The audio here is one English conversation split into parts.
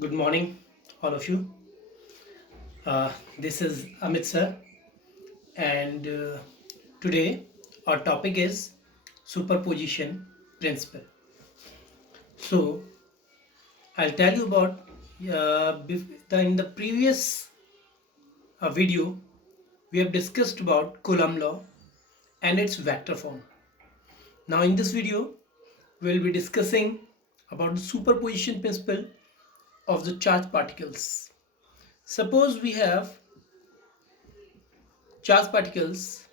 Good morning, all of you. This is Amit sir, and today our topic is superposition principle. So, I'll tell you about in the previous video we have discussed about Coulomb law and its vector form. Now, in this video, we'll be discussing about the superposition principle of the charged particles. Suppose we have charged particles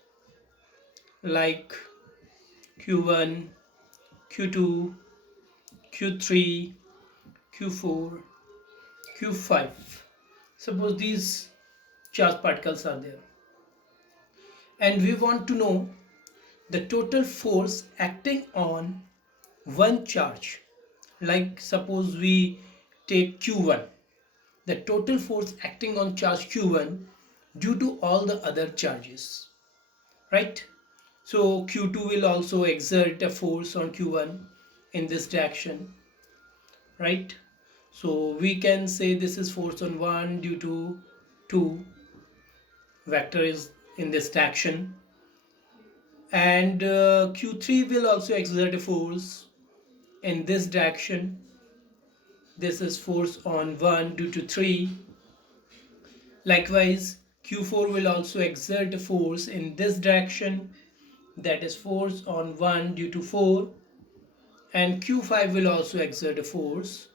like Q1, Q2, Q3, Q4, Q5. Suppose these charged particles are there, and we want to know the total force acting on one charge. Like suppose we take Q1, the total force acting on charge Q1 due to all the other charges, right? So Q2 will also exert a force on Q1 in this direction, right? So we can say this is force on 1 due to 2 vector is in this direction, and Q3 will also exert a force in this direction. This is force on 1 due to 3. Likewise, Q4 will also exert a force in this direction, that is force on 1 due to 4, and Q5 will also exert a force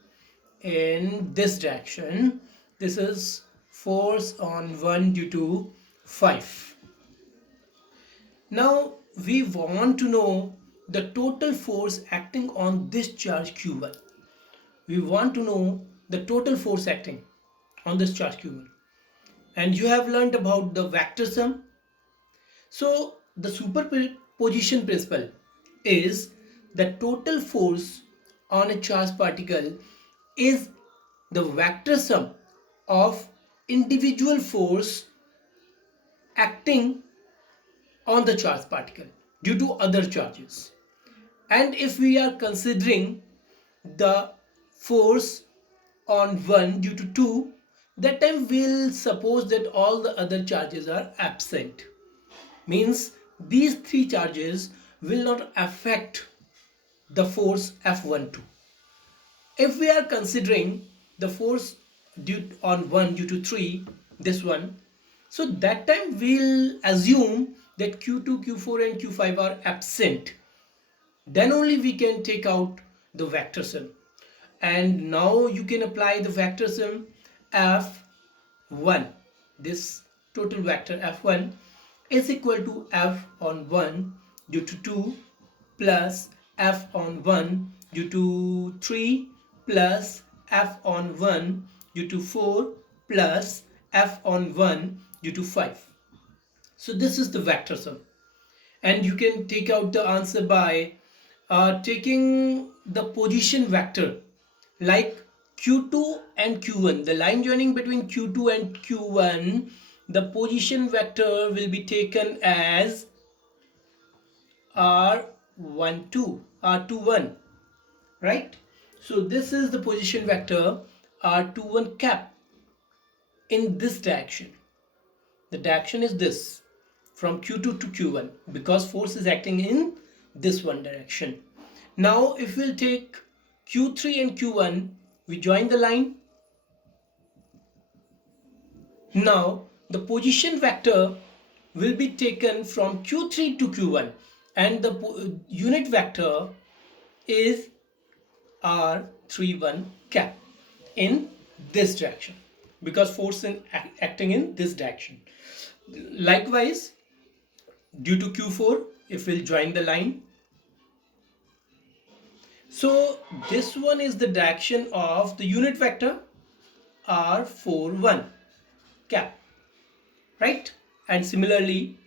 in this direction. This is force on 1 due to 5. Now we want to know the total force acting on this charge Q1. We want to know the total force acting on this charge Q1. And you have learned about the vector sum. So the superposition principle is the total force on a charged particle is the vector sum of individual force acting on the charged particle due to other charges. And if we are considering the force on 1 due to 2, that time we'll suppose that all the other charges are absent. Means these three charges will not affect the force F12. If we are considering the force due on 1 due to 3, this one, so that time we'll assume that Q2, Q4 and Q5 are absent. Then only we can take out the vector sum. And now you can apply the vector sum F1. This total vector F1 is equal to F on 1 due to 2 plus F on 1 due to 3 plus F on 1 due to 4 plus F on 1 due to 5. So this is the vector sum. And you can take out the answer by taking the position vector like Q2 and Q1. The line joining between Q2 and Q1, the position vector will be taken as R12, R21, right? So this is the position vector R21 cap in this direction. The direction is this, from Q2 to Q1, because force is acting in this one direction. Now if we'll take Q3 and Q1, we join the line. Now the position vector will be taken from Q3 to Q1, and the unit vector is R31 cap in this direction, because force is acting in this direction. Likewise, due to Q4, if we'll join the line, so this one is the direction of the unit vector R41 cap, right? And similarly,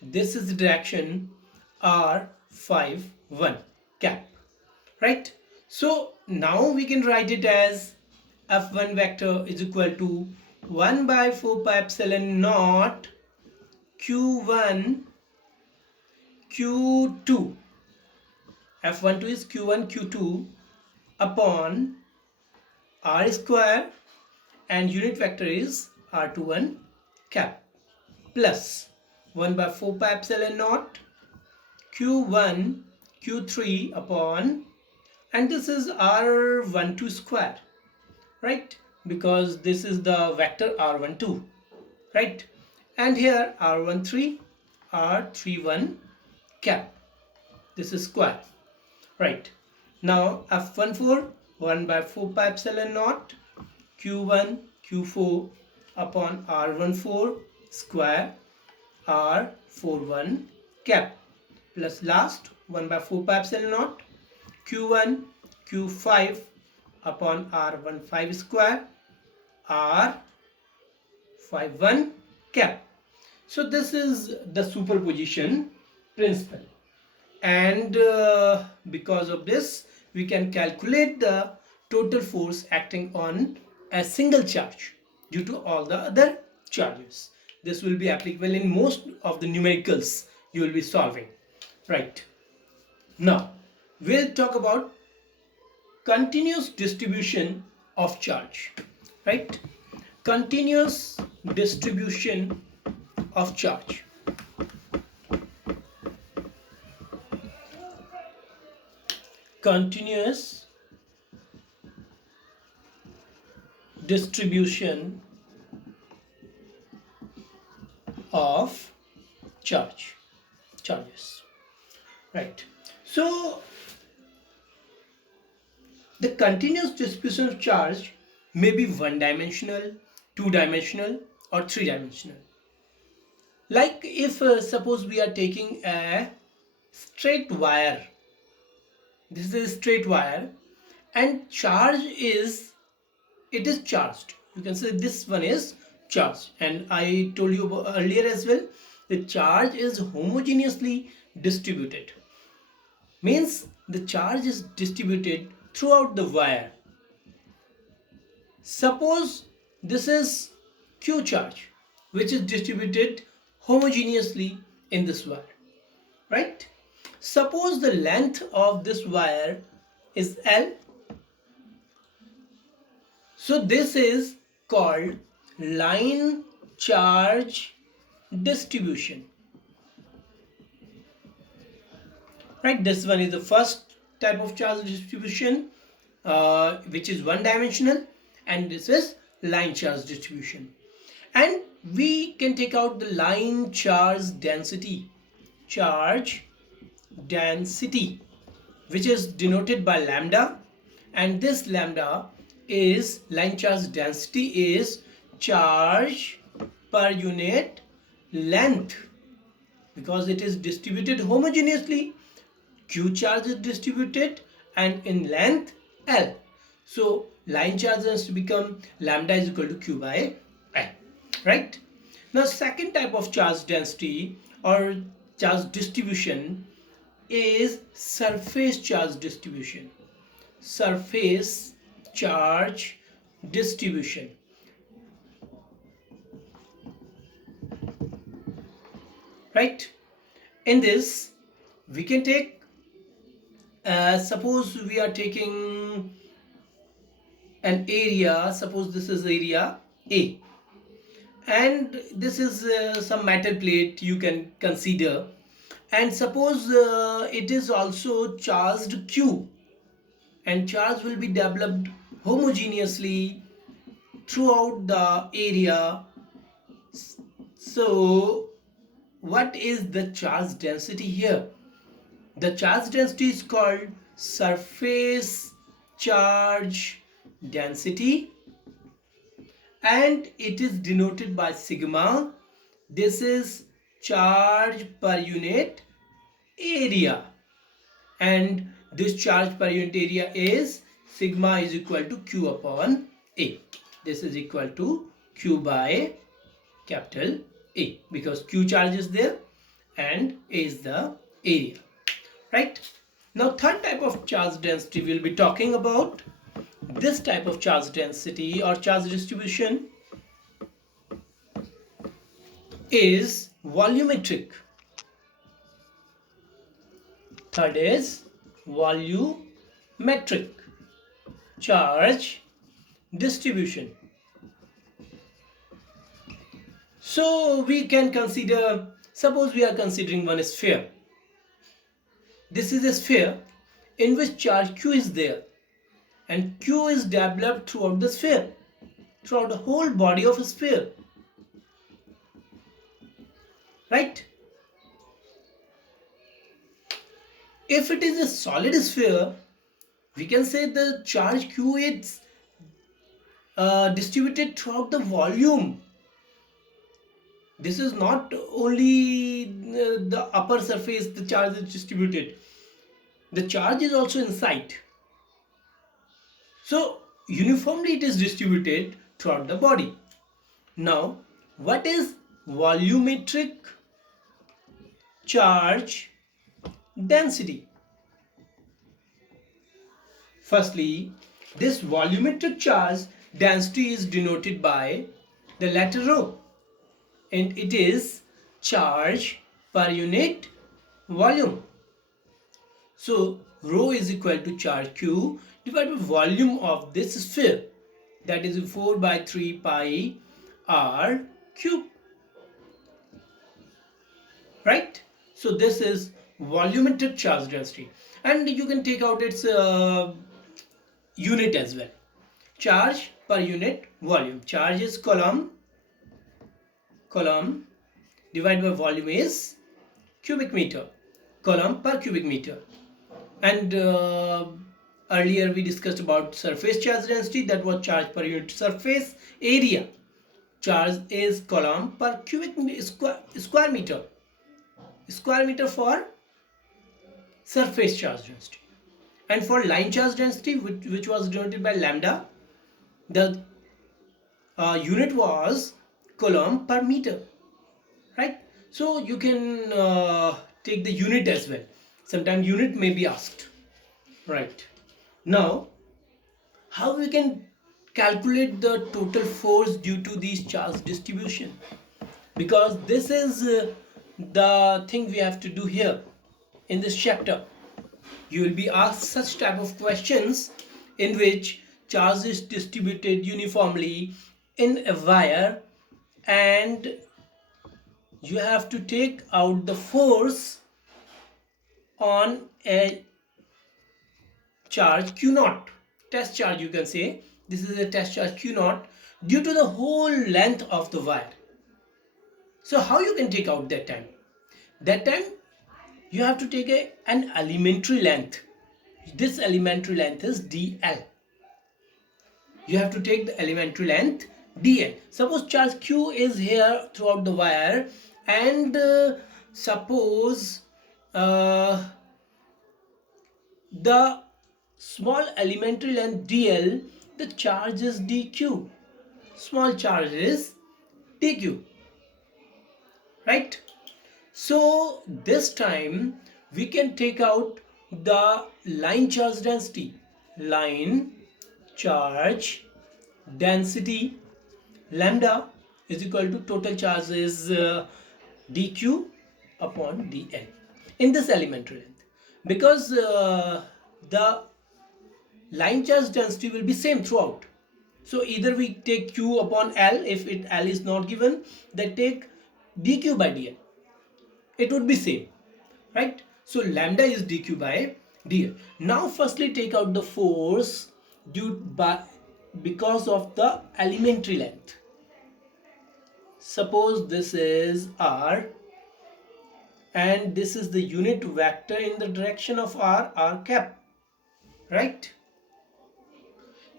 this is the direction R51 cap, right? So now we can write it as F1 vector is equal to 1 by 4 pi epsilon naught Q1 Q2. F12 is Q1 Q2 upon r square and unit vector is r21 cap plus 1 by 4 pi epsilon naught q1 q3 upon, and this is r12 square, right, because this is the vector r12, right, and here r13 r31 cap, this is square, right. Now f14 1 by 4 pi epsilon naught q1 q4 upon r14 square r41 cap plus last 1 by 4 pi epsilon naught q1 q5 upon r15 square r51 cap. So this is the superposition principle, and because of this we can calculate the total force acting on a single charge due to all the other charges. This will be applicable in most of the numericals you will be solving, right. Now we'll talk about continuous distribution of charge, right, continuous distribution of charge. Continuous distribution of charges, right. So the continuous distribution of charge may be one dimensional, two dimensional, or three dimensional. Like if suppose we are taking a straight wire, this is a straight wire, and charge is, it is charged, you can say this one is charged, and I told you earlier as well, the charge is homogeneously distributed, means the charge is distributed throughout the wire. Suppose this is q charge which is distributed homogeneously in this wire, right. Suppose the length of this wire is L, so this is called line charge distribution, right. This one is the first type of charge distribution, which is one dimensional, and this is line charge distribution. And we can take out the line charge density, which is denoted by lambda, and this lambda is line charge density is charge per unit length, because it is distributed homogeneously, q charge is distributed and in length L, so line charge has to become lambda is equal to q by L, right. Now second type of charge density or charge distribution is surface charge distribution, surface charge distribution, right. In this we can take, suppose we are taking an area, suppose this is area A, and this is some metal plate you can consider, and suppose it is also charged Q, and charge will be developed homogeneously throughout the area. So what is the charge density here? The charge density is called surface charge density, and it is denoted by sigma. This is charge per unit area, and this charge per unit area is sigma is equal to q upon A. This is equal to q by capital A, because q charge is there and A is the area, right. Now third type of charge density we'll be talking about. This type of charge density or charge distribution is volumetric. Third is volumetric charge distribution. So we can consider, suppose we are considering one sphere. This is a sphere in which charge q is there, and q is developed throughout the sphere, throughout the whole body of a sphere, right? If it is a solid sphere, we can say the charge q is distributed throughout the volume. This is not only the upper surface the charge is distributed, the charge is also inside. So uniformly it is distributed throughout the body. Now what is volumetric charge density? Firstly, this volumetric charge density is denoted by the letter rho, and it is charge per unit volume. So rho is equal to charge q divided by volume of this sphere, that is 4 by 3 pi r cube, right? So this is volumetric charge density, and you can take out its unit as well. Charge per unit volume. Charge is coulomb divided by volume is cubic meter, coulomb per cubic meter. And earlier we discussed about surface charge density, that was charge per unit surface area. Charge is coulomb per cubic square meter for surface charge density. And for line charge density, which was denoted by lambda, the unit was coulomb per meter, right? So you can take the unit as well. Sometimes unit may be asked, right? Now how we can calculate the total force due to these charge distribution, because this is the thing we have to do here in this chapter. You will be asked such type of questions in which charge is distributed uniformly in a wire, and you have to take out the force on a charge q naught, test charge you can say. This is a test charge q naught due to the whole length of the wire. So how you can take out that time? That time you have to take an elementary length. This elementary length is dl. You have to take the elementary length dl. Suppose charge q is here throughout the wire, and suppose the small elementary length dl, the charge is dq, small charge is dq, right? So this time we can take out the line charge density. Line charge density lambda is equal to total charge is dq upon dl in this elementary length, because the line charge density will be same throughout. So either we take q upon l, if l is not given, then take dq by dl, it would be same, right? So lambda is dq by dl. Now firstly take out the force because of the elementary length. Suppose this is r, and this is the unit vector in the direction of r cap, right?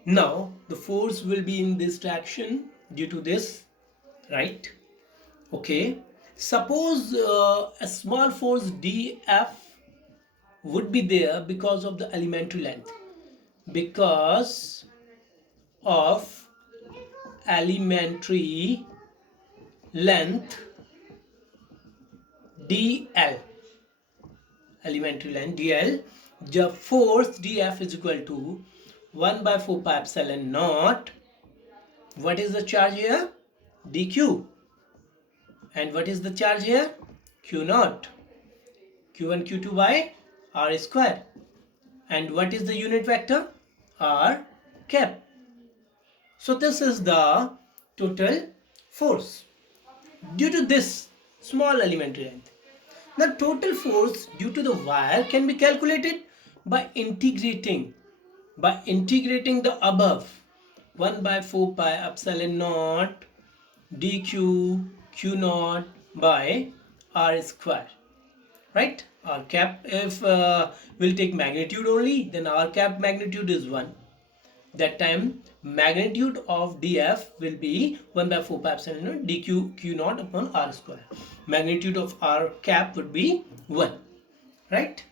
Now the force will be in this direction due to this, right? Okay, suppose a small force df would be there because of the elementary length, because of elementary length dl, elementary length dl, the force df is equal to 1 by 4 pi epsilon naught. What is the charge here? dq. And what is the charge here? q naught. q1 q2 by r square. And what is the unit vector? r cap. So this is the total force due to this small elementary length. The total force due to the wire can be calculated by integrating the above 1 by 4 pi epsilon naught dq q naught by r square, right? R cap, if we'll take magnitude only, then R cap magnitude is 1. That time magnitude of df will be 1 by 4 pi epsilon naught dq q naught upon r square. Magnitude of R cap would be 1, right?